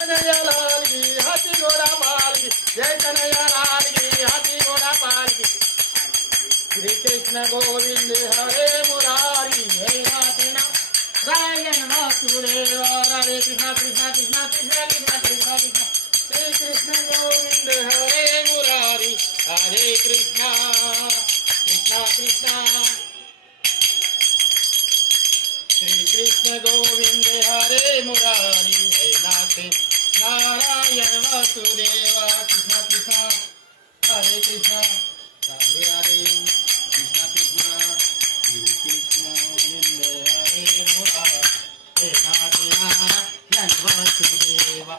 कन्हैया लाल की हाथी घोड़ा पाल की जय कन्हैया लाल की हाथी घोड़ा पाल की श्री कृष्ण गोविंद हरे मुरारी हे नाथ नारायण वासुदेव हरे कृष्ण कृष्ण कृष्ण कृष्ण कृष्ण कृष्ण कृष्ण श्री कृष्ण गोविंद हरे मुरारी हरे कृष्ण कृष्ण कृष्ण श्री कृष्ण गोविंद हरे मुरारी हे नाथ नारायण वासुदेव कृष्ण कृष्ण हरे कृष्ण हरे हरे कृष्ण कृष्ण श्री कृष्ण गोविंद हरे मुरारी हे नाथ नारायण वासुदेव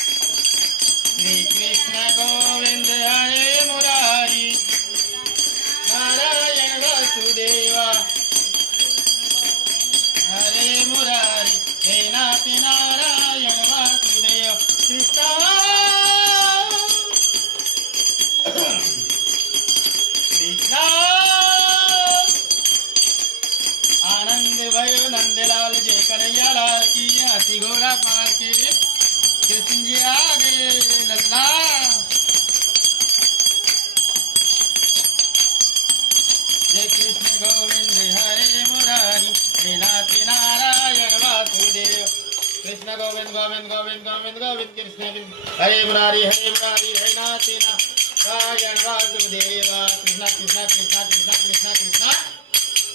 श्री कृष्ण गोविंद हरे मुरारी नारायण वासुदेव हरे मुरारी हे नाथ नारायण वासुदेव कृष्ण कृष्ण आनंद भयो नंदलाल जय कन्हैया लाल की हाथी घोड़ा पाल के कृष्ण जी आगे लल्ला जय कृष्ण गोविंद हरे मुरारी हे नाथ नारायण वासुदेव कृष्ण गोविंद गोविंद गोविंद गोविंद गोविंद कृष्ण हरे मुरारी हे नाथ नारायण वासुदेव कृष्ण कृष्ण कृष्ण कृष्ण कृष्ण कृष्ण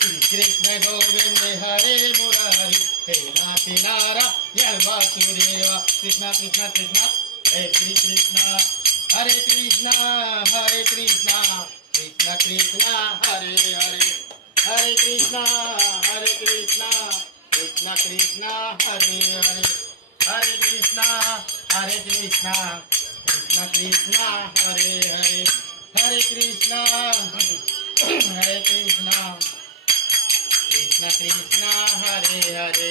श्री कृष्ण गोविंद हरे मुरारी हे नाथ नारायण वासुदेव कृष्ण कृष्ण कृष्ण हे श्री कृष्ण हरे कृष्ण कृष्ण कृष्ण हरे हरे हरे कृष्ण कृष्ण कृष्ण हरे हरे हरे कृष्ण कृष्ण कृष्ण हरे हरे हरे कृष्ण कृष्ण कृष्ण हरे हरे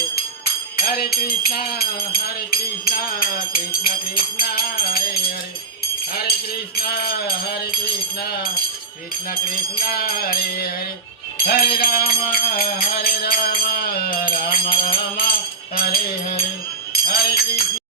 हरे कृष्ण कृष्ण कृष्ण हरे हरे हरे कृष्ण कृष्ण कृष्ण हरे हरे हरे राम राम राम हरे हरे